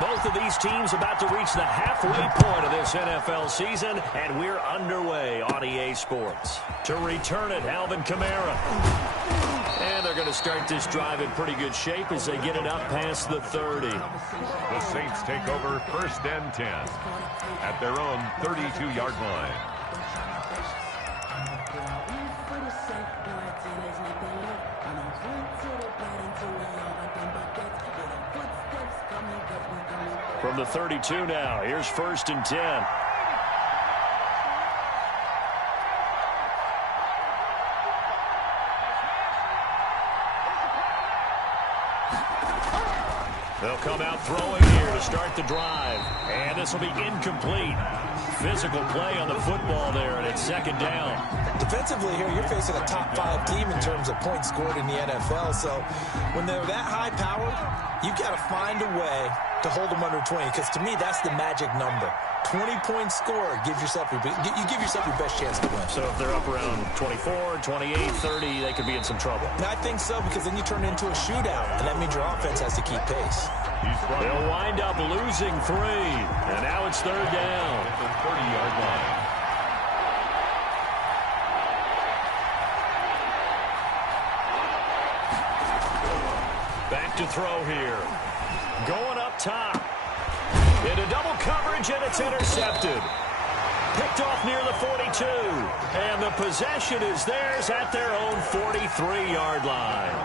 Both of these teams about to reach the halfway point of this NFL season, and we're underway on EA Sports. To return it, Alvin Kamara. And they're going to start this drive in pretty good shape as they get it up past the 30. The Saints take over 1st and 10 at their own 32-yard line. From the 32 now, here's 1st and 10. They'll come out throwing here to start the drive. And this will be incomplete. Physical play on the football there, and it's 2nd down. Defensively here, you're facing a top 5 team in terms of points scored in the NFL. So when they're that high powered, you've got to find a way to hold them under 20, because to me, that's the magic number. 20 points scored gives yourself you give yourself your best chance to win. So if they're up around 24, 28, 30, they could be in some trouble. And I think so, because then you turn it into a shootout, and that means your offense has to keep pace. They'll wind up losing 3, and now it's 3rd down. At the 30-yard line. Back to throw here. Going up top. Into double coverage, and it's intercepted. Picked off near the 42. And the possession is theirs at their own 43-yard line.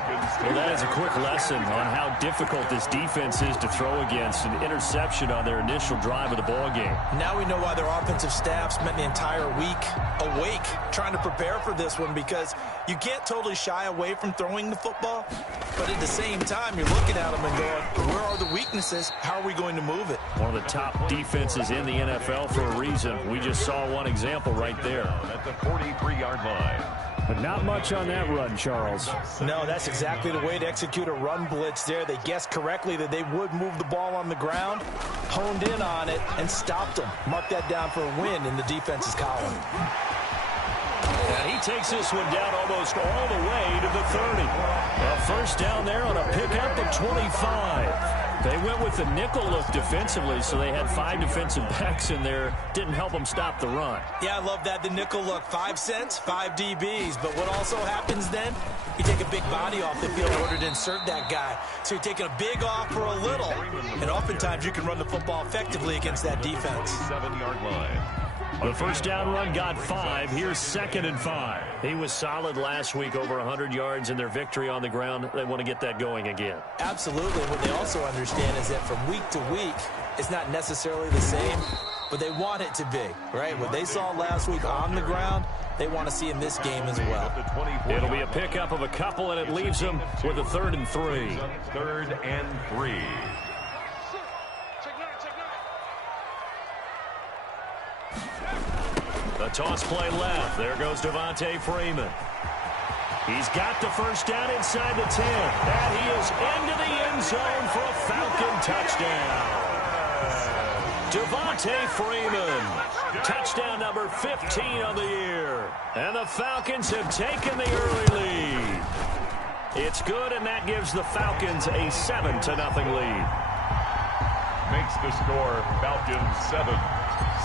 Well, that is a quick lesson on how difficult this defense is to throw against. An interception on their initial drive of the ball game. Now we know why their offensive staff spent the entire week awake trying to prepare for this one, because you can't totally shy away from throwing the football, but at the same time, you're looking at them and going, where are the weaknesses? How are we going to move it? One of the top defenses in the NFL for a reason. We just saw one example right there. At the 43-yard line. But not much on that run, Charles. No, that's exactly the way to execute a run blitz there. They guessed correctly that they would move the ball on the ground, honed in on it, and stopped them. Mark that down for a win in the defense's column. And he takes this one down almost all the way to the 30. A 1st down there on a pickup at 25. They went with the nickel look defensively, so they had 5 defensive backs in there. Didn't help them stop the run. Yeah, I love that, the nickel look. 5 cents, 5 DBs. But what also happens then, you take a big body off the field in order to insert that guy. So you're taking a big off for a little. And oftentimes you can run the football effectively against that defense. 7-yard line. The 1st down run got 5. Here's 2nd and 5. He was solid last week, over 100 yards in their victory on the ground. They want to get that going again. Absolutely. What they also understand is that from week to week, it's not necessarily the same, but they want it to be, right? What they saw last week on the ground, they want to see in this game as well. It'll be a pickup of a couple, and it leaves them with a 3rd and 3. 3rd and 3. A toss play left. There goes Devontae Freeman. He's got the 1st down inside the 10. And he is into the end zone for a Falcon touchdown. Devontae Freeman. Touchdown number 15 on the year. And the Falcons have taken the early lead. It's good, and that gives the Falcons a 7-0 lead. Makes the score Falcons 7,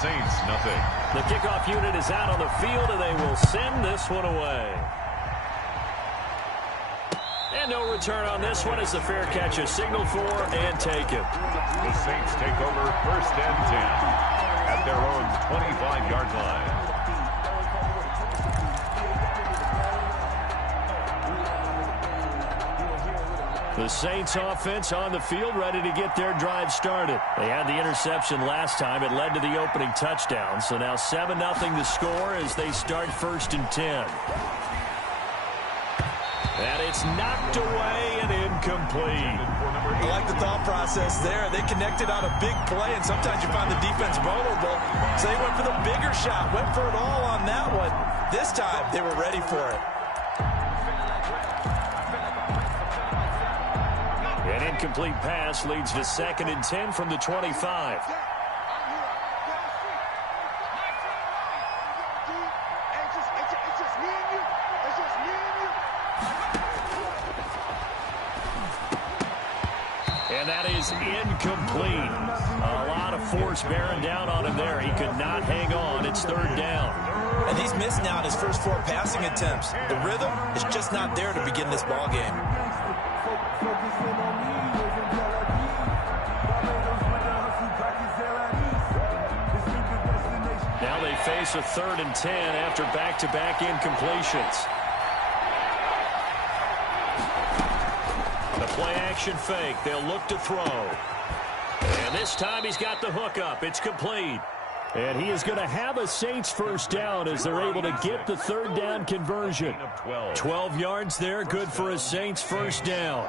Saints nothing. The kickoff unit is out on the field, and they will send this one away. And no return on this one as the fair catch is signaled for and taken. The Saints take over 1st and 10 at their own 25-yard line. The Saints offense on the field, ready to get their drive started. They had the interception last time. It led to the opening touchdown. So now 7-0 the score as they start 1st and 10. And it's knocked away and incomplete. I like the thought process there. They connected on a big play, and sometimes you find the defense vulnerable. So they went for the bigger shot, went for it all on that one. This time, they were ready for it. An incomplete pass leads to 2nd and 10 from the 25. And that is incomplete. A lot of force bearing down on him there. He could not hang on. It's third down. And he's missed now on his first 4 passing attempts. The rhythm is just not there to begin this ball game. Now they face a 3rd and 10 after back-to-back incompletions. The play-action fake. They'll look to throw. And this time he's got the hook up. It's complete. And he is going to have a Saints first down as they're able to get the 3rd down conversion. 12 yards there, good for a Saints first down.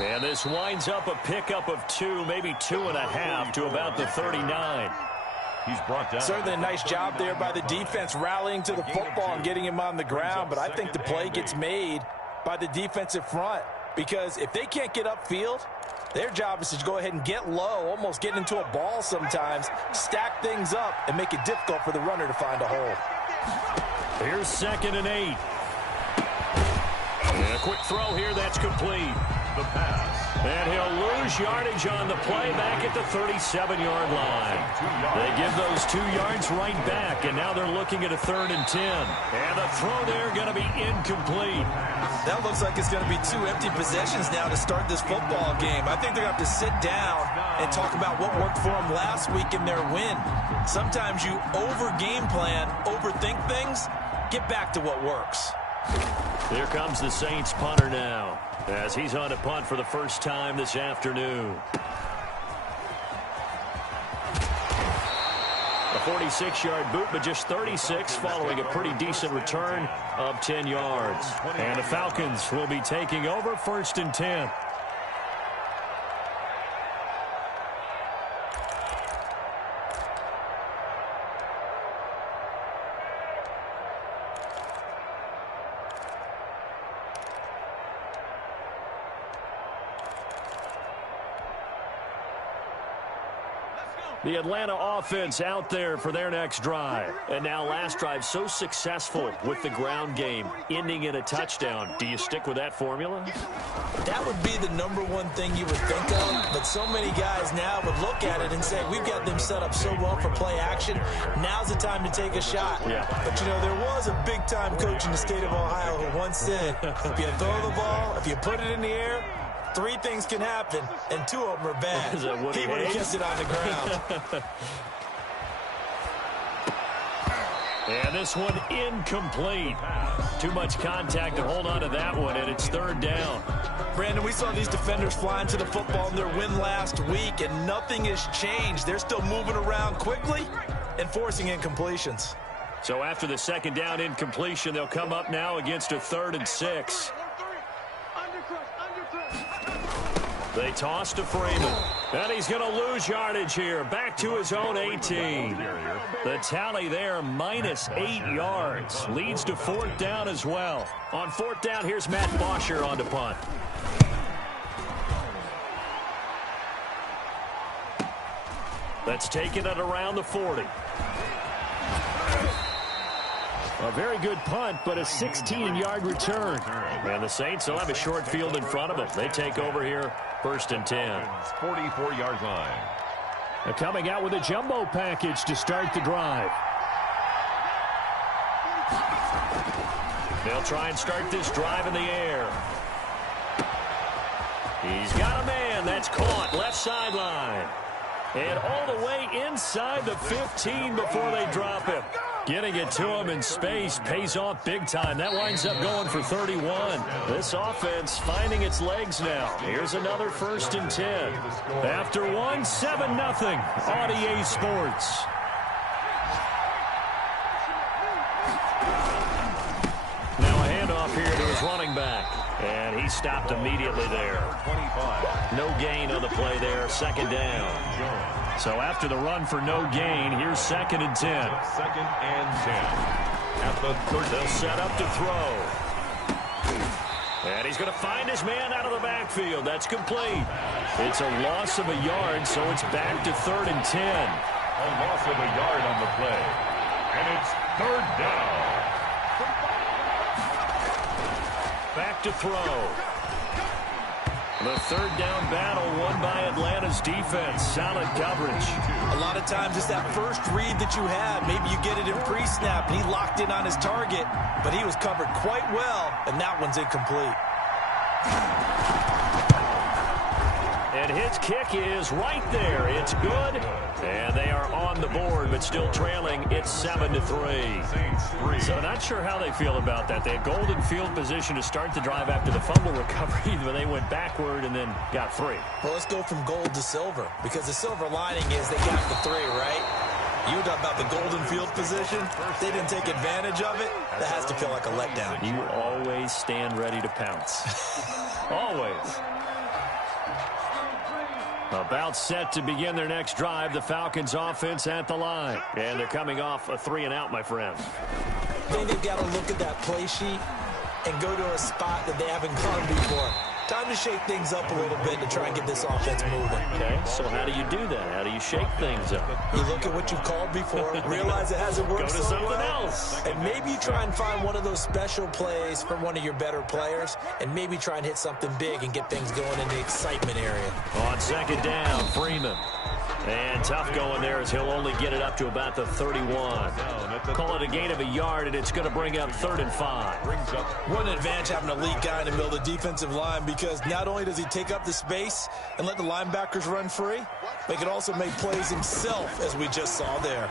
And this winds up a pickup of 2, maybe 2.5 to about the 39. He's brought down. Certainly a nice job there by the defense rallying to the football and getting him on the ground, but I think the play gets made by the defensive front because if they can't get upfield, their job is to go ahead and get low, almost get into a ball sometimes, stack things up, and make it difficult for the runner to find a hole. Here's 2nd and 8. And a quick throw here, that's complete. The pass. And he'll lose yardage on the play back at the 37-yard line. They give those 2 yards right back, and now they're looking at a 3rd and 10. And the throw there going to be incomplete. That looks like it's going to be 2 empty possessions now to start this football game. I think they're going to have to sit down and talk about what worked for them last week in their win. Sometimes you over-game plan, overthink things, get back to what works. Here comes the Saints punter now, as he's on a punt for the first time this afternoon. A 46-yard boot, but just 36 following a pretty decent return of 10 yards. And the Falcons will be taking over 1st and 10. The Atlanta offense out there for their next drive. And now last drive so successful with the ground game, ending in a touchdown. Do you stick with that formula? That would be the #1 thing you would think of, but so many guys now would look at it and say, we've got them set up so well for play action. Now's the time to take a shot. Yeah. But, you know, there was a big-time coach in the state of Ohio who once said, if you throw the ball, if you put it in the air, 3 things can happen, and 2 of them are bad. He would have kept it on the ground. And this one incomplete. Too much contact to hold on to that one, and it's 3rd down. Brandon, we saw these defenders flying to the football in their win last week, and nothing has changed. They're still moving around quickly and forcing incompletions. So after the 2nd down incompletion, they'll come up now against a 3rd and 6. They toss to Freeman. And he's going to lose yardage here. Back to his own 18. The tally there, -8 yards. Leads to 4th down as well. On 4th down, here's Matt Bosher on to punt. That's taken at around the 40. A very good punt, but a 16-yard return. And the Saints will have a short field in front of them. They take over here, 1st and 10. 44-yard line. They're coming out with a jumbo package to start the drive. They'll try and start this drive in the air. He's got a man. That's caught. Left sideline. And all the way inside the 15 before they drop him. Getting it to him in space pays off big time. That winds up going for 31. This offense finding its legs now. Here's another 1st and 10. After one, 7-0 on EA Sports. Now a handoff here to his running back. And he stopped immediately there. 25. No gain on the play there. 2nd down. So after the run for no gain, here's 2nd and 10. 2nd and 10. At the 3rd. They'll set up to throw. And he's going to find his man out of the backfield. That's complete. It's a loss of a yard, so it's back to 3rd and 10. A loss of a yard on the play. And it's third down. Back to throw. The third down battle won by Atlanta's defense. Solid coverage. A lot of times it's that first read that you have. Maybe you get it in pre-snap, and he locked in on his target, but he was covered quite well, and that one's incomplete. And his kick is right there. It's good. And they are on the board, but still trailing. It's 7-3. So not sure how they feel about that. They had golden field position to start the drive after the fumble recovery, but they went backward and then got 3. Well, let's go from gold to silver, because the silver lining is they got the 3, right? You talk about the golden field position. They didn't take advantage of it. That has to feel like a letdown. You always stand ready to pounce. Always. About set to begin their next drive. The Falcons offense at the line. And they're coming off a 3-and-out, my friend. I think they've got to look at that play sheet and go to a spot that they haven't gone before. Time to shake things up a little bit to try and get this offense moving. Okay, so how do you do that? How do you shake things up? You look at what you've called before, realize it hasn't worked Go to so something well, else. and maybe you try and find one of those special plays from one of your better players, and maybe try and hit something big and get things going in the excitement area. On second down, Freeman. And tough going there as he'll only get it up to about the 31. Call it a gain of a yard, and it's going to bring up 3rd and 5. What an advantage having an elite guy in the middle of the defensive line, because not only does he take up the space and let the linebackers run free, but he can also make plays himself, as we just saw there.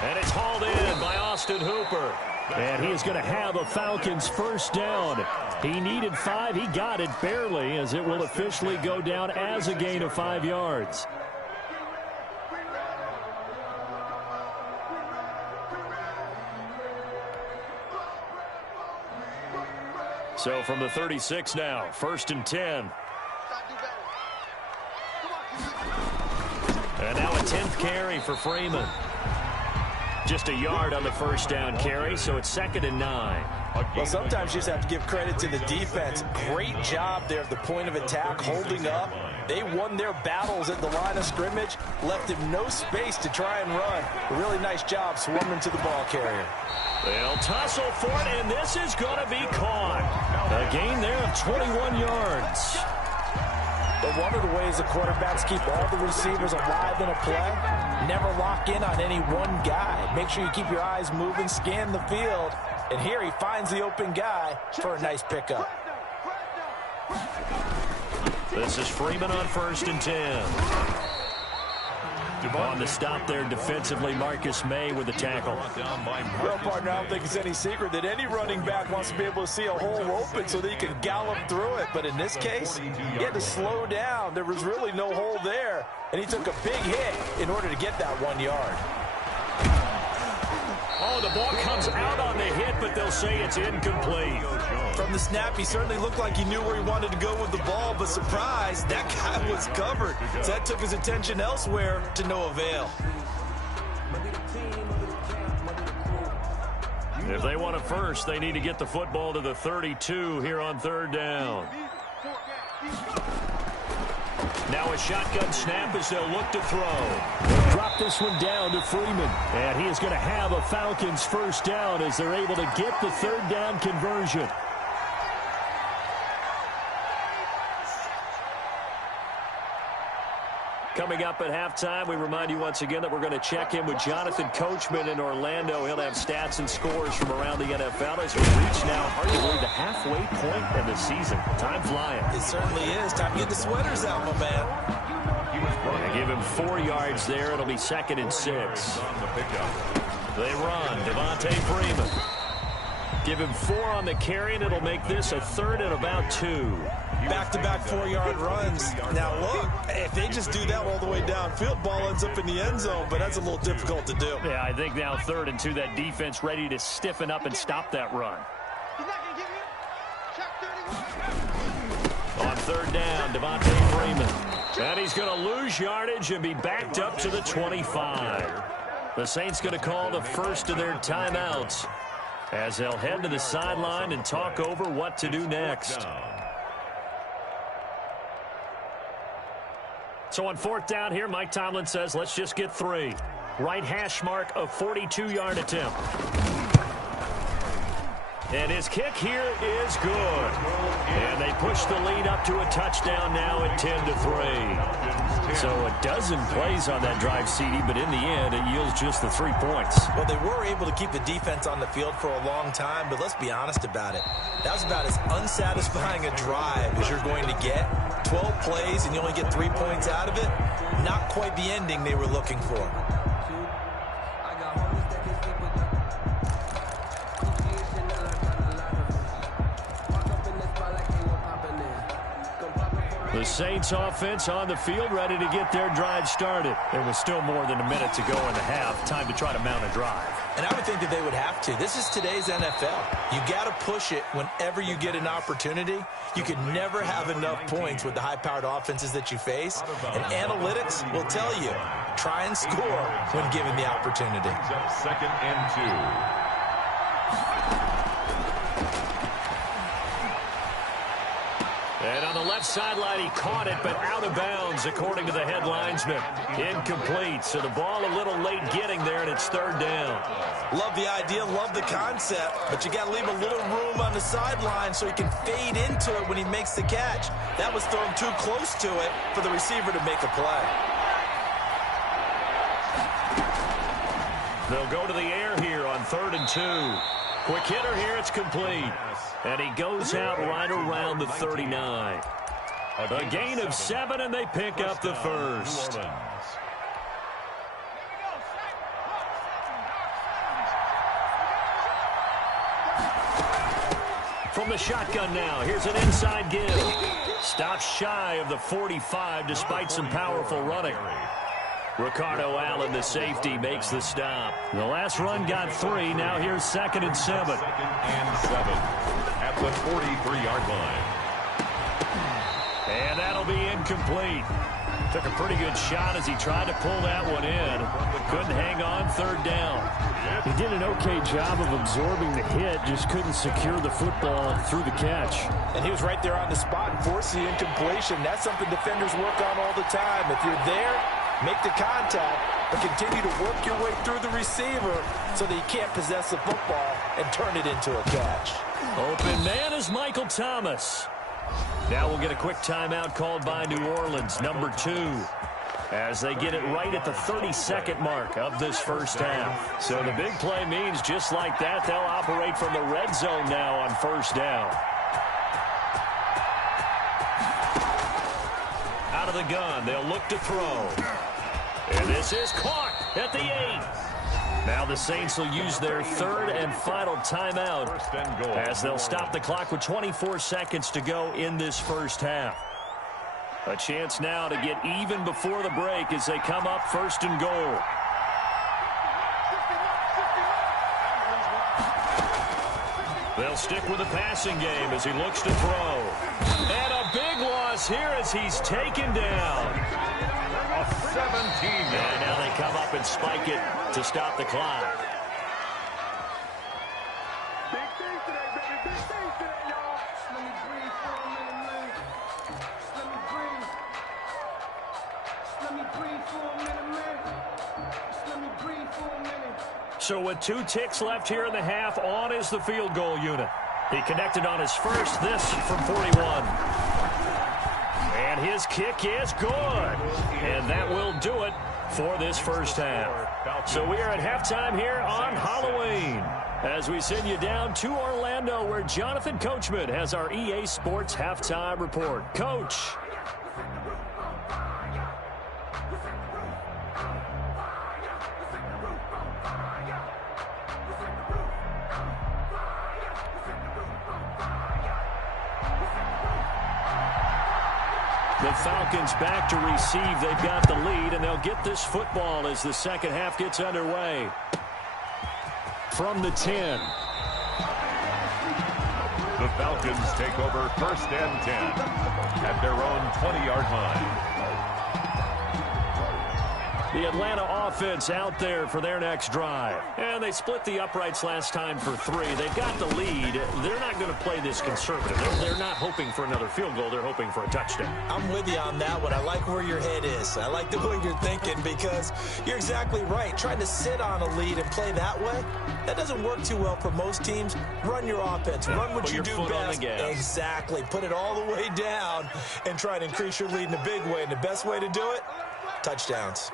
And it's hauled in by Austin Hooper. And he is going to have a Falcons first down. He needed 5. He got it barely, as it will officially go down as a gain of 5 yards. So from the 36 now, 1st and 10. And now a 10th carry for Freeman. Just a yard on the first down carry, so it's 2nd and 9. Well, sometimes you just have to give credit to the defense. Great job there at the point of attack, holding up. They won their battles at the line of scrimmage, left him no space to try and run. A really nice job swarming to the ball carrier. They'll tussle for it, and this is going to be caught. A gain there of 21 yards. But one of the ways the quarterbacks keep all the receivers alive in a play, never lock in on any one guy. Make sure you keep your eyes moving, scan the field. And here he finds the open guy for a nice pickup. This is Freeman on 1st and 10. On the stop there defensively, Marcus May with the tackle. Well, partner, I don't think it's any secret that any running back wants to be able to see a hole open so that he can gallop through it. But in this case, he had to slow down. There was really no hole there, and he took a big hit in order to get that 1 yard. Oh, the ball comes out on the hit, but they'll say it's incomplete. From the snap, he certainly looked like he knew where he wanted to go with the ball, but surprise, that guy was covered. So that took his attention elsewhere to no avail. If they want a first, they need to get the football to the 32 here on 3rd down. Now a shotgun snap as they'll look to throw. They'll drop this one down to Freeman. And he is going to have a Falcons first down as they're able to get the 3rd down conversion. Coming up at halftime, we remind you once again that we're going to check in with Jonathan Coachman in Orlando. He'll have stats and scores from around the NFL as we reach now arguably the halfway point of the season. Time flying. It certainly is. Time to get the sweaters out, my man. They give him 4 yards there. It'll be 2nd and 6. They run. Devontae Freeman. Give him 4 on the carry, and it'll make this a 3rd and about 2. Back-to-back 4-yard runs. Now, look, if they just do that all the way downfield, ball ends up in the end zone, but that's a little difficult to do. Yeah, I think now 3rd and 2, that defense ready to stiffen up and stop that run. On 3rd down, Devontae Freeman. And he's going to lose yardage and be backed up to the 25. The Saints going to call the first of their timeouts as they'll head to the sideline and talk over what to do next. So on 4th down here, Mike Tomlin says, let's just get 3. Right hash mark of 42-yard attempt. And his kick here is good. And they push the lead up to a touchdown now at 10-3. So a dozen plays on that drive, CD, but in the end, it yields just the 3 points. Well, they were able to keep the defense on the field for a long time, but let's be honest about it. That was about as unsatisfying a drive as you're going to get. 12 plays and you only get 3 points out of it. Not quite the ending they were looking for. The Saints offense on the field, ready to get their drive started. There was still more than a minute to go in the half. Time to try to mount a drive. And I would think that they would have to. This is today's NFL. You got to push it whenever you get an opportunity. You can never have enough points with the high-powered offenses that you face. And analytics will tell you, try and score when given the opportunity. 2nd and 2. And on the left sideline, he caught it, but out of bounds, according to the head linesman. Incomplete, so the ball a little late getting there, and it's 3rd down. Love the idea, love the concept, but you got to leave a little room on the sideline so he can fade into it when he makes the catch. That was thrown too close to it for the receiver to make a play. They'll go to the air here on 3rd and 2. Quick hitter here, it's complete. And he goes out right around the 39. A gain of 7, and they pick up the first. From the shotgun now, here's an inside give. Stops shy of the 45 despite some powerful running. Ricardo Allen, the safety, makes the stop. The last run got 3. Now here's 2nd and 7. 2nd and 7 at the 43-yard line. And that'll be incomplete. Took a pretty good shot as he tried to pull that one in. Couldn't hang on 3rd down. He did an okay job of absorbing the hit, just couldn't secure the football through the catch. And he was right there on the spot and forced the incompletion. That's something defenders work on all the time. If you're there, make the contact, but continue to work your way through the receiver so that you can't possess the football and turn it into a catch. Open man is Michael Thomas. Now we'll get a quick timeout called by New Orleans, number 2, as they get it right at the 32nd mark of this first half. So the big play means just like that, they'll operate from the red zone now on 1st down. Out of the gun, they'll look to throw. And this is caught at the 8. Now the Saints will use their 3rd and final timeout as they'll stop the clock with 24 seconds to go in this first half. A chance now to get even before the break as they come up 1st and goal. They'll stick with the passing game as he looks to throw. And a big loss here as he's taken down. A 17-yard. And now they come up and spike it to stop the clock. Big things today, baby. Big things today, y'all. Just let me breathe for a minute, man. Just let me breathe. Just let me breathe for a minute, man. Just let me breathe for a minute. So with 2 ticks left here in the half, on is the field goal unit. He connected on his first, this from 41. And his kick is good. And that will do it for this first half. So we are at halftime here on Halloween as we send you down to Orlando where Jonathan Coachman has our EA Sports halftime report. Coach. The Falcons back to receive. They've got the lead, and they'll get this football as the second half gets underway. From the 10. The Falcons take over 1st and 10 at their own 20-yard line. The Atlanta offense out there for their next drive. And they split the uprights last time for 3. They've got the lead. They're not going to play this conservative. They're not hoping for another field goal. They're hoping for a touchdown. I'm with you on that one. I like where your head is. I like the way you're thinking because you're exactly right. Trying to sit on a lead and play that way, that doesn't work too well for most teams. Run your offense. Run what you do best. Exactly. Put it all the way down and try to increase your lead in a big way. And the best way to do it, touchdowns.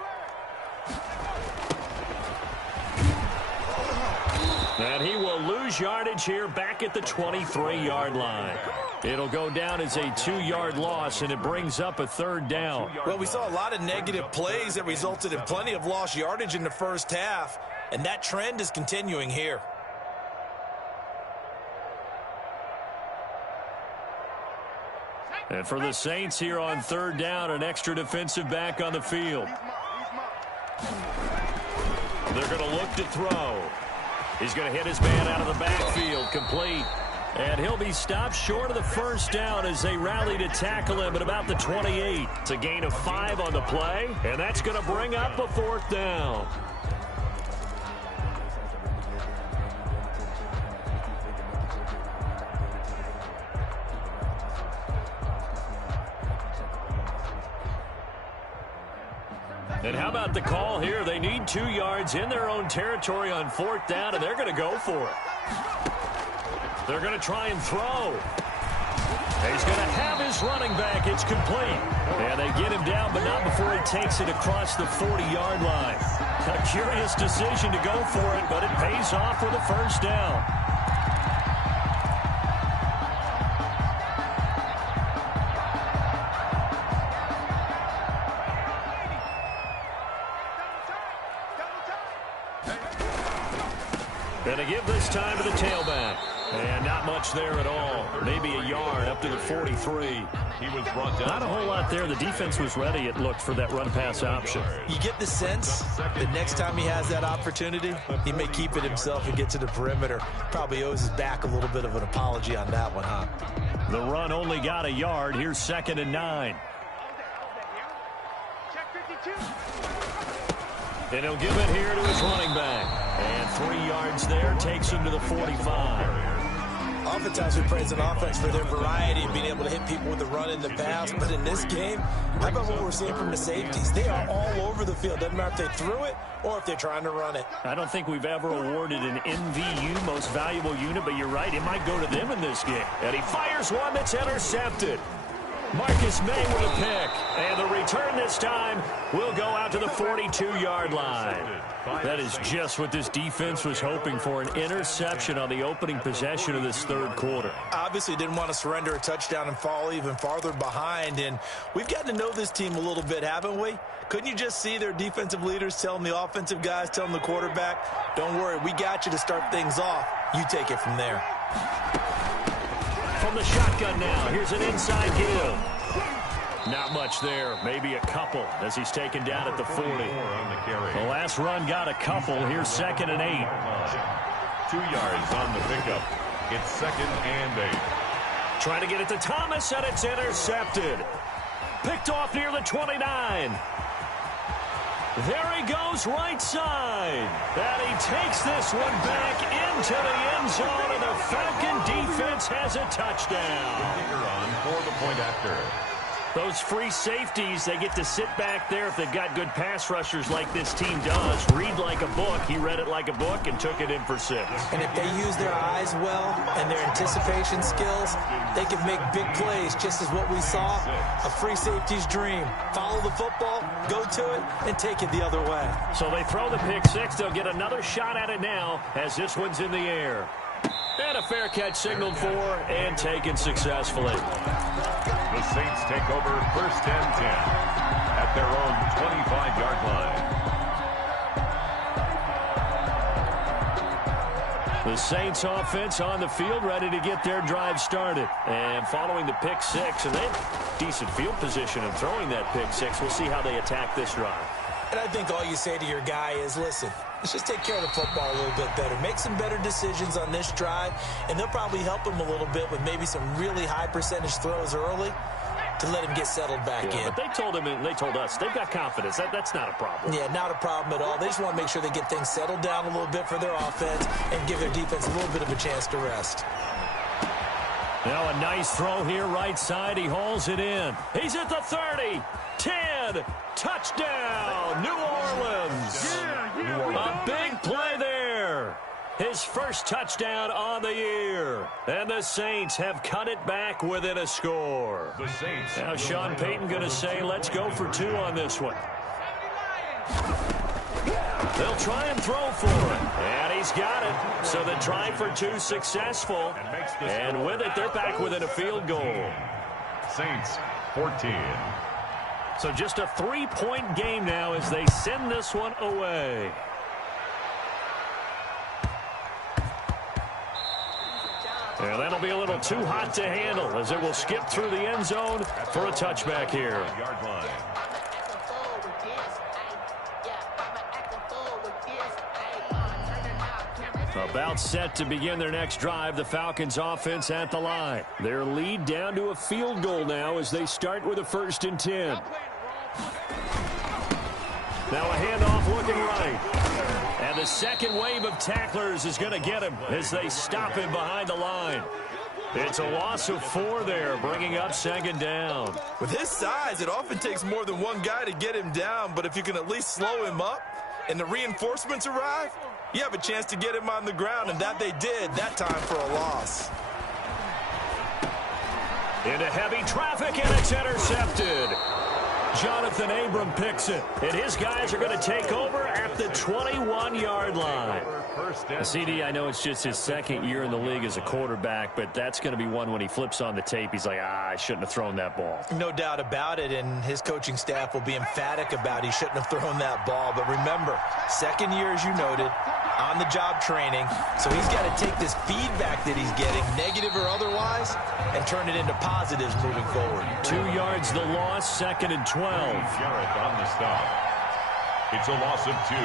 And he will lose yardage here back at the 23-yard line. It'll go down as a 2-yard loss, and it brings up a 3rd down. Well, we saw a lot of negative plays that resulted in plenty of lost yardage in the first half, and that trend is continuing here. And for the Saints here on 3rd down, an extra defensive back on the field. They're going to look to throw. He's going to hit his man out of the backfield, complete. And he'll be stopped short of the 1st down as they rally to tackle him at about the 28. It's a gain of 5 on the play, and that's going to bring up a 4th down. And how about the call here? They need 2 yards in their own territory on 4th down, and they're going to go for it. They're going to try and throw. He's going to have his running back. It's complete. And they get him down, but not before he takes it across the 40-yard line. A curious decision to go for it, but it pays off with a 1st down. And a give this time to the tailback. And not much there at all. Maybe a yard up to the 43. He was brought down. Not a whole lot there. The defense was ready, it looked, for that run-pass option. You get the sense that next time he has that opportunity, he may keep it himself and get to the perimeter. Probably owes his back a little bit of an apology on that one, huh? The run only got a yard. Here's 2nd and 9. And he'll give it here to his running back. And 3 yards there takes him to the 45. Oftentimes we praise an offense for their variety of being able to hit people with the run in the pass. But in this game, how about what we're seeing from the safeties? They are all over the field. Doesn't matter if they threw it or if they're trying to run it. I don't think we've ever awarded an MVU, most valuable unit, but you're right, it might go to them in this game. And he fires one that's intercepted. Marcus May with a pick. And the return this time will go out to the 42-yard line. That is just what this defense was hoping for, an interception on the opening possession of this 3rd quarter. Obviously didn't want to surrender a touchdown and fall even farther behind. And we've gotten to know this team a little bit, haven't we? Couldn't you just see their defensive leaders telling the offensive guys, telling the quarterback, don't worry, we got you to start things off. You take it from there. From the shotgun now, here's an inside give. Not much there, maybe a couple as he's taken down at the 40. The last run got a couple. Here's 2nd and 8. 2 yards on the pickup. It's 2nd and 8. Trying to get it to Thomas, and it's intercepted. Picked off near the 29. There he goes right side. And he takes this one back into the end zone, and the Falcon defense has a touchdown. On for the point after. Those free safeties, they get to sit back there if they've got good pass rushers like this team does. Read like a book. He read it like a book and took it in for 6. And if they use their eyes well and their anticipation skills, they can make big plays, just as what we saw, a free safety's dream. Follow the football, go to it, and take it the other way. So they throw the pick 6. They'll get another shot at it now as this one's in the air. And a fair catch signaled for and taken successfully. The Saints take over 1st and 10 at their own 25-yard line. The Saints offense on the field, ready to get their drive started. And following the pick 6, and they have decent field position in throwing that pick 6. We'll see how they attack this drive. And I think all you say to your guy is, listen, let's just take care of the football a little bit better. Make some better decisions on this drive, and they'll probably help him a little bit with maybe some really high percentage throws early to let him get settled back in. But they told him, and they told us, they've got confidence. That's not a problem. Yeah, not a problem at all. They just want to make sure they get things settled down a little bit for their offense and give their defense a little bit of a chance to rest. Now a nice throw here, right side. He hauls it in. He's at the 30, 10, touchdown, New Orleans. A big play there. His first touchdown on the year. And the Saints have cut it back within a score. The Saints. Now Sean Payton going to say, let's go for 2 on this one. They'll try and throw for it. And he's got it. So the try for 2 successful. And with it, they're back within a field goal. Saints 14. So just a 3-point game now as they send this one away. And that'll be a little too hot to handle as it will skip through the end zone for a touchback here. Yard line. About set to begin their next drive, the Falcons offense at the line. Their lead down to a field goal now as they start with a 1st and 10. Now a handoff looking right. And the second wave of tacklers is going to get him as they stop him behind the line. It's a loss of 4 there, bringing up 2nd down. With his size, it often takes more than one guy to get him down, but if you can at least slow him up and the reinforcements arrive, you have a chance to get him on the ground, and that they did that time for a loss. Into heavy traffic, and it's intercepted. Jonathan Abram picks it, and his guys are going to take over at the 21-yard line. CD, I know it's just his 2nd year in the league as a quarterback, but that's going to be one when he flips on the tape. He's like, I shouldn't have thrown that ball. No doubt about it, and his coaching staff will be emphatic about he shouldn't have thrown that ball. But remember, 2nd year, as you noted, on-the-job training, so he's got to take this feedback that he's getting, negative or otherwise, and turn it into positives moving forward. 2 yards the loss, 2nd and 12. Jarrett on the stop. It's a loss of 2.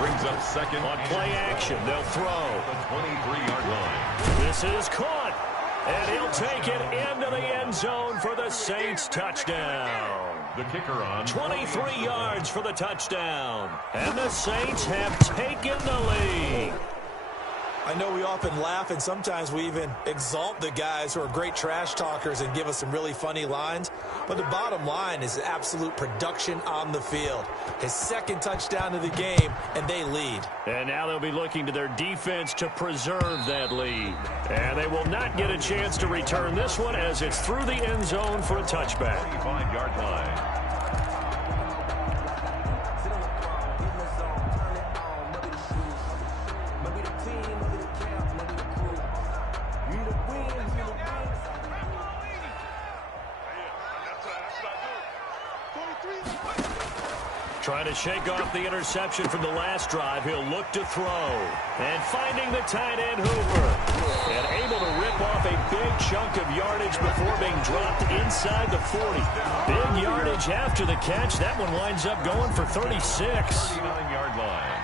Brings up 2nd. On play action, they'll throw. The 23-yard line. This is caught, and he'll take it into the end zone for the Saints touchdown. The kicker on. 23 yards for the touchdown. And the Saints have taken the lead. I know we often laugh, and sometimes we even exalt the guys who are great trash talkers and give us some really funny lines. But the bottom line is absolute production on the field. His 2nd touchdown of the game, and they lead. And now they'll be looking to their defense to preserve that lead. And they will not get a chance to return this one as it's through the end zone for a touchback. 25-yard line. Trying to shake off the interception from the last drive. He'll look to throw. And finding the tight end, Hoover. And able to rip off a big chunk of yardage before being dropped inside the 40. Big yardage after the catch. That one winds up going for 36. 39-yard line.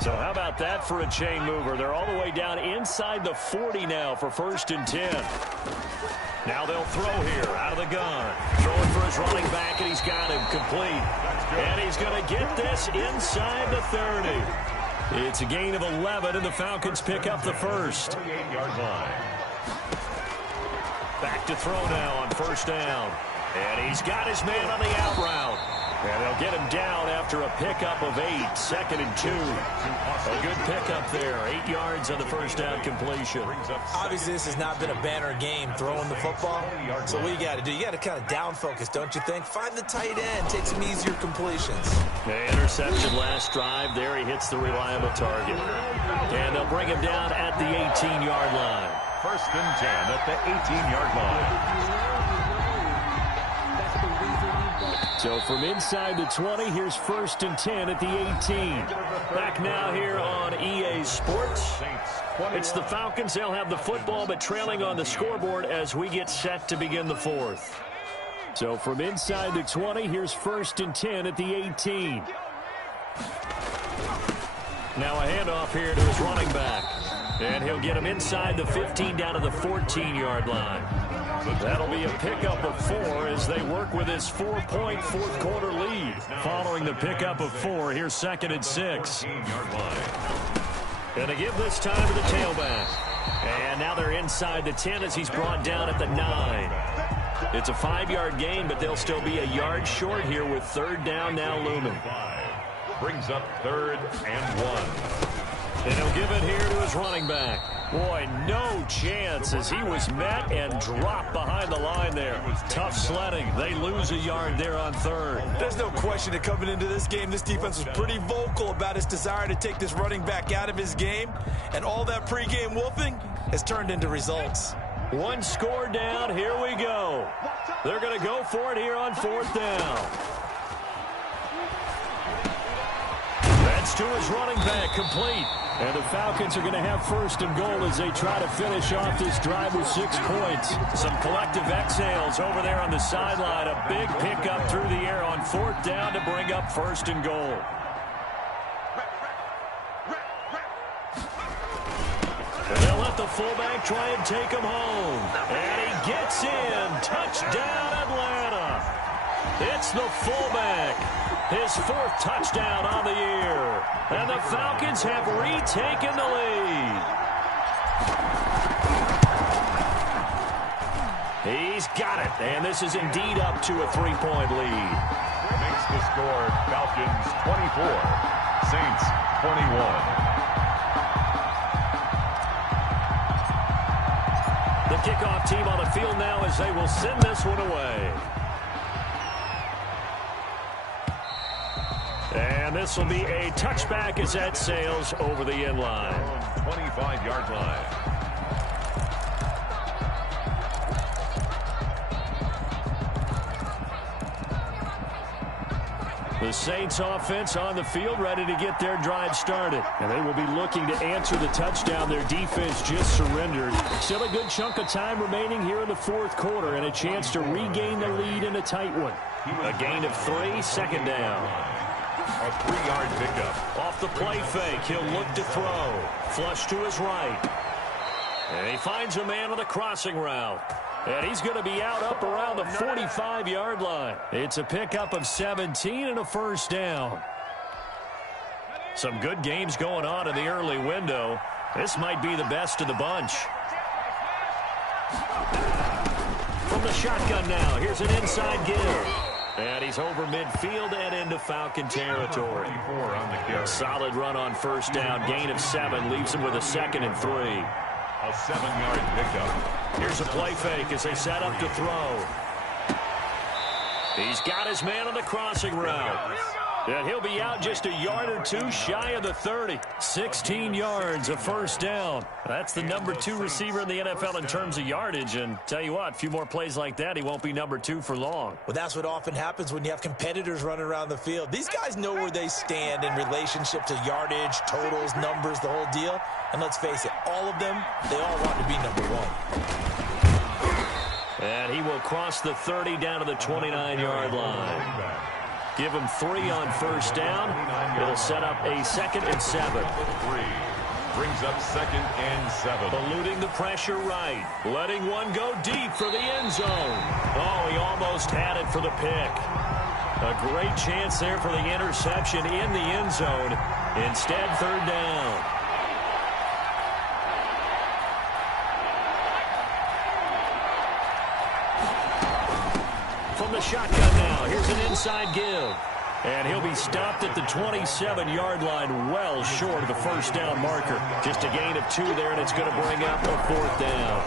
So how about that for a chain mover? They're all the way down inside the 40 now for 1st and 10. Now they'll throw here out of the gun. Throwing for his running back, and he's got him complete. And he's going to get this inside the 30. It's a gain of 11, and the Falcons pick up the 1st. 38-yard line. Back to throw now on 1st down. And he's got his man on the out route. And they'll get him down after a pickup of 8, 2nd and 2. A good pickup there, 8 yards on the 1st down completion. Obviously, this has not been a banner game throwing the football. So what you got to do, you got to kind of down focus, don't you think? Find the tight end, take some easier completions. The interception last drive. There he hits the reliable target. And they'll bring him down at the 18-yard line. 1st and 10 at the 18-yard line. So from inside the 20, here's 1st and 10 at the 18. Back now here on EA Sports. It's the Falcons. They'll have the football, but trailing on the scoreboard as we get set to begin the 4th. So from inside the 20, here's 1st and 10 at the 18. Now a handoff here to his running back. And he'll get him inside the 15 down to the 14-yard line. That'll be a pickup of 4 as they work with this 4-point fourth-quarter lead. Following the pickup of 4, here's 2nd and 6. And to give this time to the tailback. And now they're inside the 10 as he's brought down at the 9. It's a 5-yard gain, but they'll still be a yard short here with 3rd down now looming. Brings up 3rd and 1. And he'll give it here to his running back. Boy, no chance as he was met and dropped behind the line there. Tough sledding. They lose a yard there on 3rd. There's no question that coming into this game, this defense was pretty vocal about its desire to take this running back out of his game. And all that pregame wolfing has turned into results. 1 score down. Here we go. They're going to go for it here on 4th down. That's to his running back, complete. And the Falcons are going to have 1st and goal as they try to finish off this drive with 6 points. Some collective exhales over there on the sideline. A big pickup through the air on 4th down to bring up 1st and goal. And they'll let the fullback try and take him home. And he gets in. Touchdown, Atlanta. It's the fullback. His 4th touchdown on the year. And the Falcons have retaken the lead. He's got it. And this is indeed up to a 3-point lead. Makes the score Falcons 24, Saints 21. The kickoff team on the field now as they will send this one away. And this will be a touchback as that sails over the end line. 25-yard line. The Saints offense on the field ready to get their drive started. And they will be looking to answer the touchdown their defense just surrendered. Still a good chunk of time remaining here in the 4th quarter and a chance to regain the lead in a tight one. A gain of 3, 2nd down. A 3-yard pickup. Off the play fake, he'll look to throw. Flush to his right. And he finds a man on the crossing route. And he's going to be out up around the 45-yard line. It's a pickup of 17 and a 1st down. Some good games going on in the early window. This might be the best of the bunch. From the shotgun now, here's an inside give. And he's over midfield and into Falcon territory. Solid run on 1st down. Gain of 7 leaves him with a 2nd and 3. A 7-yard pickup. Here's a play fake as they set up to throw. He's got his man on the crossing route. And he'll be out just a yard or 2 shy of the 30. 16 yards, a 1st down. That's the number 2 receiver in the NFL in terms of yardage. And tell you what, a few more plays like that, he won't be number 2 for long. Well, that's what often happens when you have competitors running around the field. These guys know where they stand in relationship to yardage, totals, numbers, the whole deal. And let's face it, all of them, they all want to be number 1. And he will cross the 30 down to the 29-yard line. Give him 3 on 1st down. It'll set up a 2nd and 7. 3. Brings up 2nd and 7. Eluding the pressure right. Letting one go deep for the end zone. Oh, he almost had it for the pick. A great chance there for the interception in the end zone. Instead, 3rd down. From the shotgun now, here's an inside give. And he'll be stopped at the 27-yard line, well short of the 1st down marker. Just a gain of 2 there, and it's going to bring up a 4th down.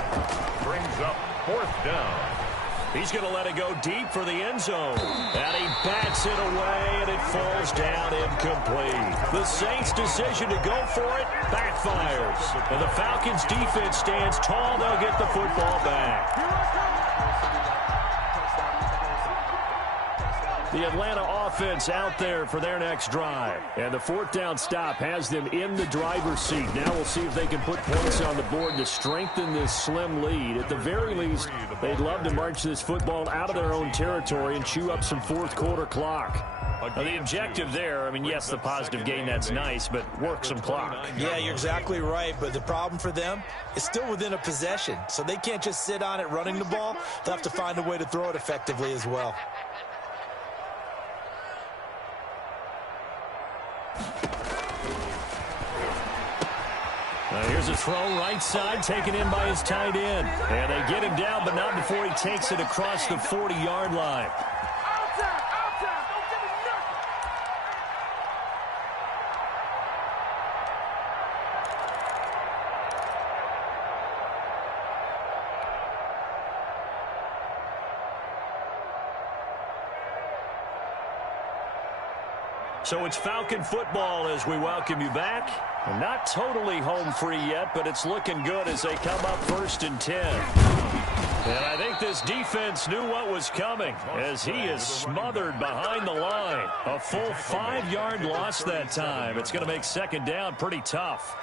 Brings up 4th down. He's going to let it go deep for the end zone. And he bats it away, and it falls down incomplete. The Saints' decision to go for it backfires. And the Falcons' defense stands tall. They'll get the football back. The Atlanta offense out there for their next drive. And the 4th down stop has them in the driver's seat. Now we'll see if they can put points on the board to strengthen this slim lead. At the very least, they'd love to march this football out of their own territory and chew up some 4th quarter clock. Well, the objective there, I mean, yes, the positive gain, that's nice, but work some clock. Yeah, you're exactly right, but the problem for them is still within a possession, so they can't just sit on it running the ball. They'll have to find a way to throw it effectively as well. Here's a throw right side, taken in by his tight end. And they get him down, but not before he takes it across the 40-yard line. So it's Falcon football as we welcome you back. Not totally home free yet, but it's looking good as they come up 1st and 10. And I think this defense knew what was coming as he is smothered behind the line. A full 5-yard loss that time. It's going to make 2nd down pretty tough.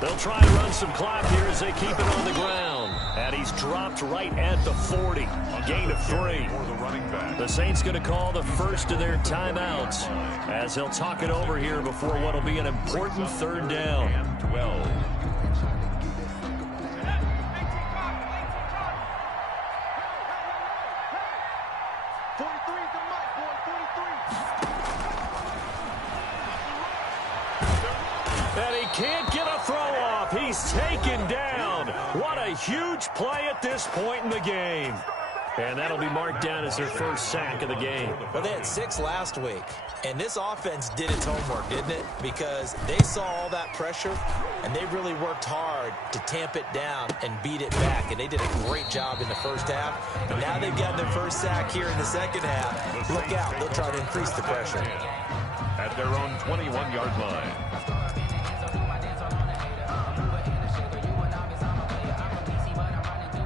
They'll try and run some clock here as they keep it on the ground. And he's dropped right at the 40. A gain of 3. The Saints going to call the first of their timeouts as they'll talk it over here before what will be an important 3rd down. And 12. And he can't get a throw off. He's taken down. What a huge play at this point in the game. And that'll be marked down as their first sack of the game. Well, they had 6 last week, and this offense did its homework, didn't it? Because they saw all that pressure, and they really worked hard to tamp it down and beat it back, and they did a great job in the first half. But now they've gotten their first sack here in the second half. Look out. They'll try to increase the pressure. At their own 21-yard line.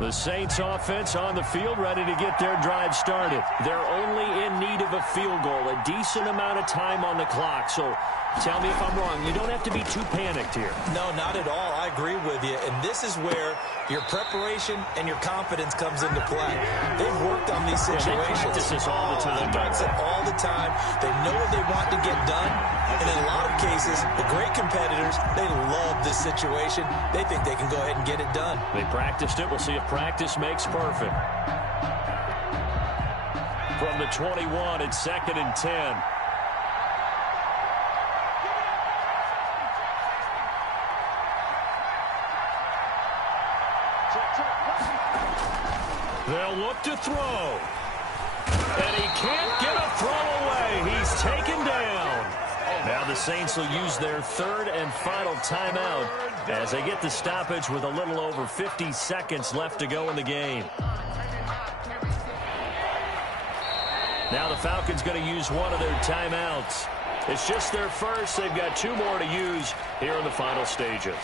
The Saints offense on the field, ready to get their drive started. They're only in need of a field goal, a decent amount of time on the clock. So tell me if I'm wrong. You don't have to be too panicked here. No, not at all. I agree with you. And this is where your preparation and your confidence comes into play. They've worked on these situations. They practice this all the time. They practice it all the time. They know what they want to get done. And in a lot of cases, the great competitors, they love this situation. They think they can go ahead and get it done. They practiced it. We'll see if practice makes perfect. From the 21, it's 2nd and 10. They'll look to throw. And he can't get a throw away. He's taken down. Now the Saints will use their 3rd and final timeout as they get the stoppage with a little over 50 seconds left to go in the game. Now the Falcons going to use one of their timeouts. It's just their first. They've got 2 more to use here in the final stages.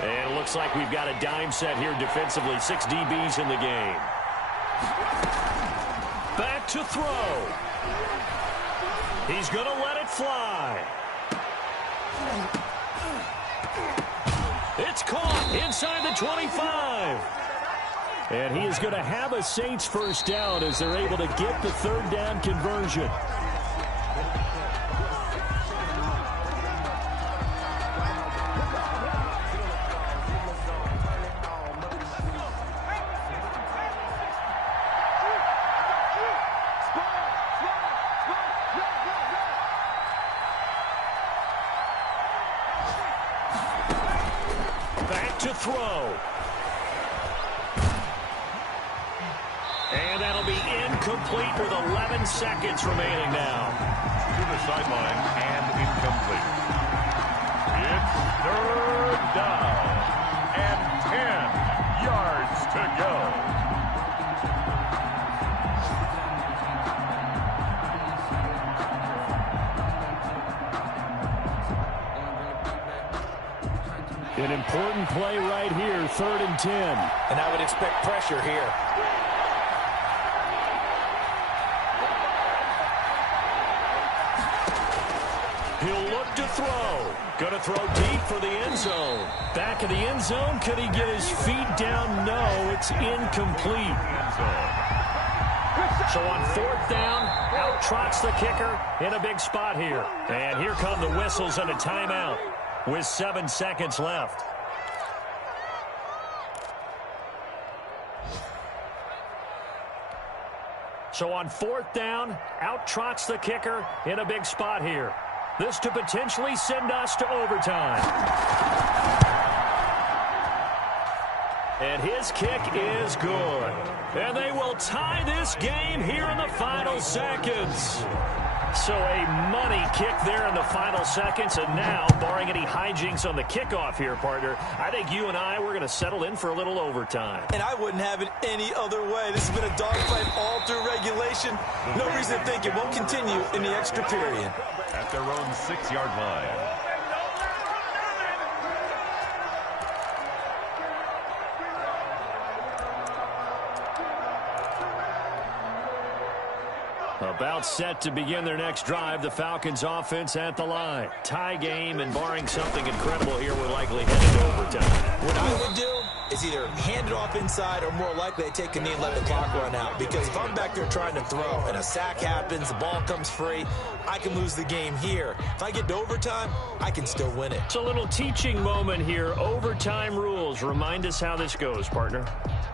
And it looks like we've got a dime set here defensively. 6 DBs in the game. Back to throw. He's going to let it fly. It's caught inside the 25. And he is going to have a Saints first down as they're able to get the 3rd down conversion. Back to throw. And that'll be incomplete with 11 seconds remaining now. To the sideline and incomplete. It's 3rd down and 10 yards to go. An important play right here, 3rd and 10. And I would expect pressure here. He'll look to throw. Going to throw deep for the end zone. Back of the end zone. Could he get his feet down? No, it's incomplete. So on 4th down, out trots the kicker in a big spot here. And here come the whistles and a timeout with 7 seconds left. So on 4th down, out trots the kicker in a big spot here. This to potentially send us to overtime. And his kick is good. And they will tie this game here in the final seconds. So a money kick there in the final seconds. And now, barring any hijinks on the kickoff here, partner, I think you and we're going to settle in for a little overtime. And I wouldn't have it any other way. This has been a dogfight all through regulation. No reason to think it won't continue in the extra period. At their own 6-yard line. About set to begin their next drive, the Falcons offense at the line. Tie game, and barring something incredible here, we're likely headed to overtime. What I would do is either hand it off inside or more likely I take a knee and let the clock run out. Because if I'm back there trying to throw and a sack happens, the ball comes free, I can lose the game here. If I get to overtime, I can still win it. It's a little teaching moment here. Overtime rules. Remind us how this goes, partner.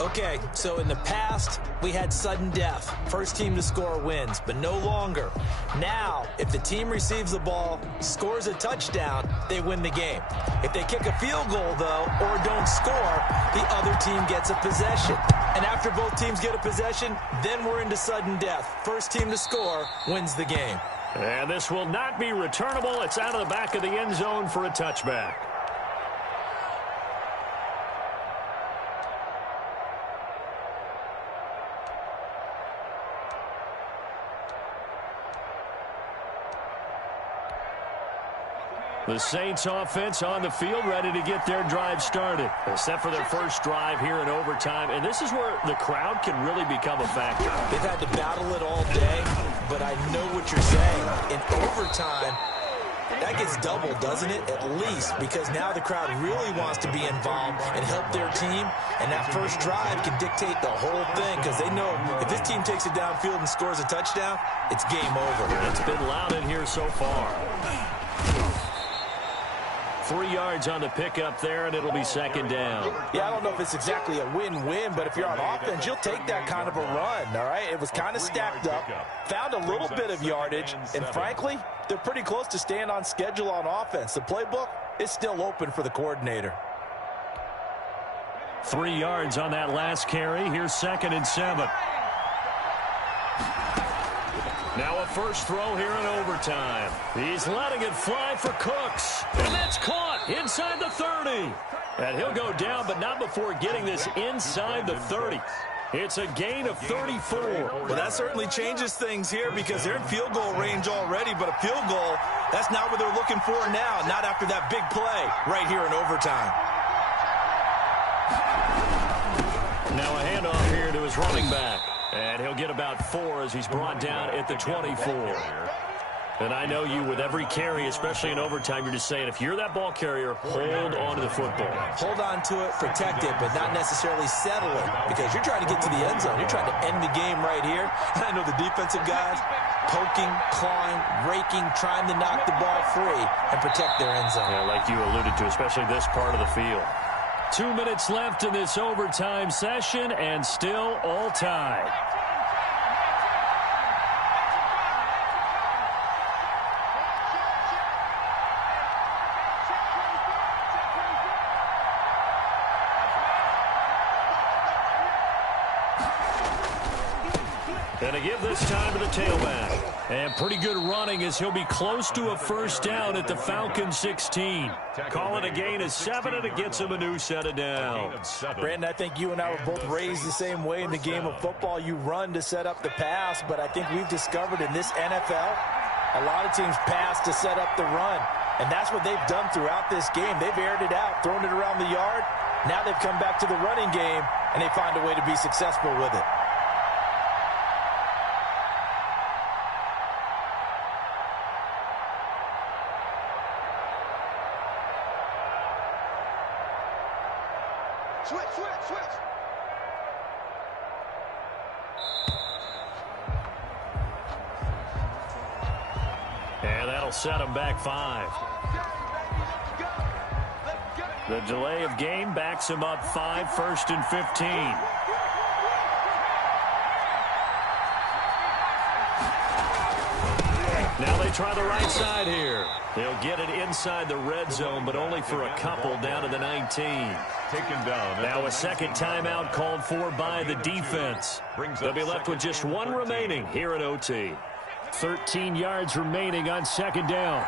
Okay, so in the past, we had sudden death. First team to score wins, but no longer. Now, if the team receives the ball, scores a touchdown, they win the game. If they kick a field goal, though, or don't score, the other team gets a possession. And after both teams get a possession, then we're into sudden death. First team to score wins the game. And this will not be returnable. It's out of the back of the end zone for a touchback. The Saints offense on the field, ready to get their drive started. Except for their first drive here in overtime. And this is where the crowd can really become a factor. They've had to battle it all day, but I know what you're saying. In overtime, that gets doubled, doesn't it? At least, because now the crowd really wants to be involved and help their team. And that first drive can dictate the whole thing because they know if this team takes it downfield and scores a touchdown, it's game over. It's been loud in here so far. 3 yards on the pickup there, and it'll be second down. Yeah, I don't know if it's exactly a win-win, but if you're on offense, you'll take that kind of a run, all right? It was kind of stacked up, found a little bit of yardage, and frankly, they're pretty close to staying on schedule on offense. The playbook is still open for the coordinator. 3 yards on that last carry. Here's 2nd and 7. Now a first throw here in overtime. He's letting it fly for Cooks. And that's caught inside the 30. And he'll go down, but not before getting this inside the 30. It's a gain of 34. Well, that certainly changes things here because they're in field goal range already, but a field goal, that's not what they're looking for now, not after that big play right here in overtime. Now a handoff here to his running back. And he'll get about 4 as he's brought down at the 24. And I know you, with every carry, especially in overtime, you're just saying, if you're that ball carrier, hold on to the football. Hold on to it, protect it, but not necessarily settle it because you're trying to get to the end zone. You're trying to end the game right here. And I know the defensive guys poking, clawing, raking, trying to knock the ball free and protect their end zone. Yeah, like you alluded to, especially this part of the field. 2 minutes left in this overtime session, and still all tied. And a give this time to the tailback. And pretty good running as he'll be close to a first down at the Falcons 16. Call it a gain of 7, and it gets him a new set of downs. Brandon, I think you and I were both raised the same way in the game of football. You run to set up the pass, but I think we've discovered in this NFL, a lot of teams pass to set up the run. And that's what they've done throughout this game. They've aired it out, thrown it around the yard. Now they've come back to the running game, and they find a way to be successful with it. Switch. And that'll set them back 5. The delay of game backs him up 5, 1st and 15. Now they try the right side here. They'll get it inside the red zone, but only for a couple down to the 19. Taken down. Now a second timeout called for by the defense. They'll be left with just 1 remaining here at OT. 13 yards remaining on second down.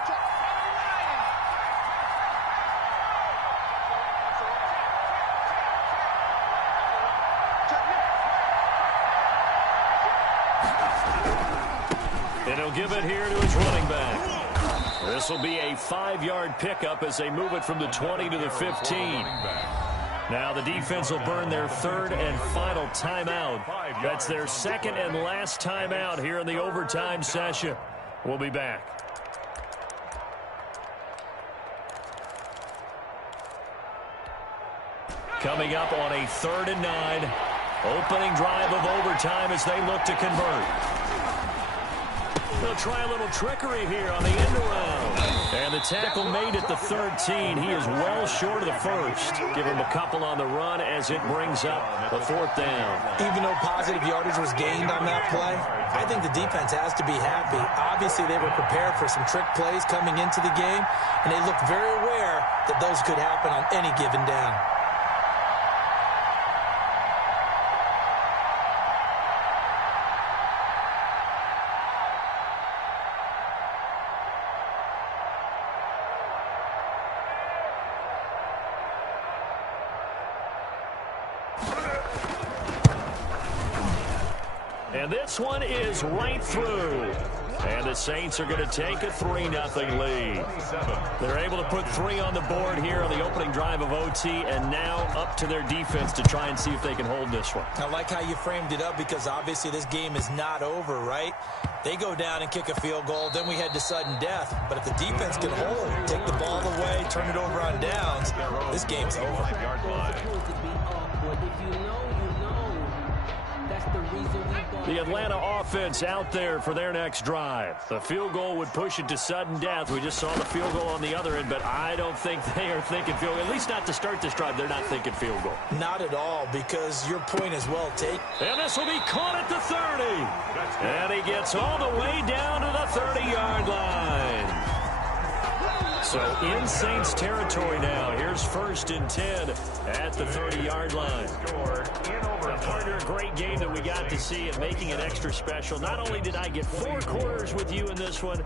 And he'll give it here to his running back. This will be a 5-yard pickup as they move it from the 20 to the 15. Now the defense will burn their 3rd and final timeout. That's their 2nd and last timeout here in the overtime session. We'll be back. Coming up on a 3rd and 9. Opening drive of overtime as they look to convert. They'll try a little trickery here on the end around. And the tackle made at the 13. He is well short of the 1st. Give him a couple on the run as it brings up a 4th down. Even though positive yardage was gained on that play, I think the defense has to be happy. Obviously, they were prepared for some trick plays coming into the game, and they looked very aware that those could happen on any given down. And this one is right through. And the Saints are going to take a 3-0 lead. They're able to put 3 on the board here on the opening drive of OT, and now up to their defense to try and see if they can hold this one. I like how you framed it up because obviously this game is not over, right? They go down and kick a field goal, then we head to sudden death. But if the defense can hold, take the ball away, turn it over on downs, this game's over. The Atlanta offense out there for their next drive. The field goal would push it to sudden death. We just saw the field goal on the other end, but I don't think they are thinking field goal. At least not to start this drive. They're not thinking field goal. Not at all, because your point is well taken. And this will be caught at the 30. And he gets all the way down to the 30-yard line. So in Saints territory now. Here's 1st and 10 at the 30-yard line. Partner, a great game that we got to see and making it extra special. Not only did I get 4 quarters with you in this one,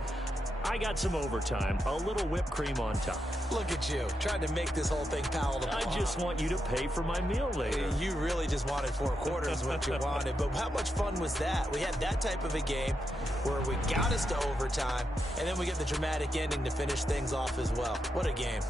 I got some overtime, a little whipped cream on top. Look at you, trying to make this whole thing palatable. I just want you to pay for my meal later. You really just wanted 4 quarters, what you wanted. But how much fun was that? We had that type of a game where we got us to overtime, and then we get the dramatic ending to finish things off as well. What a game.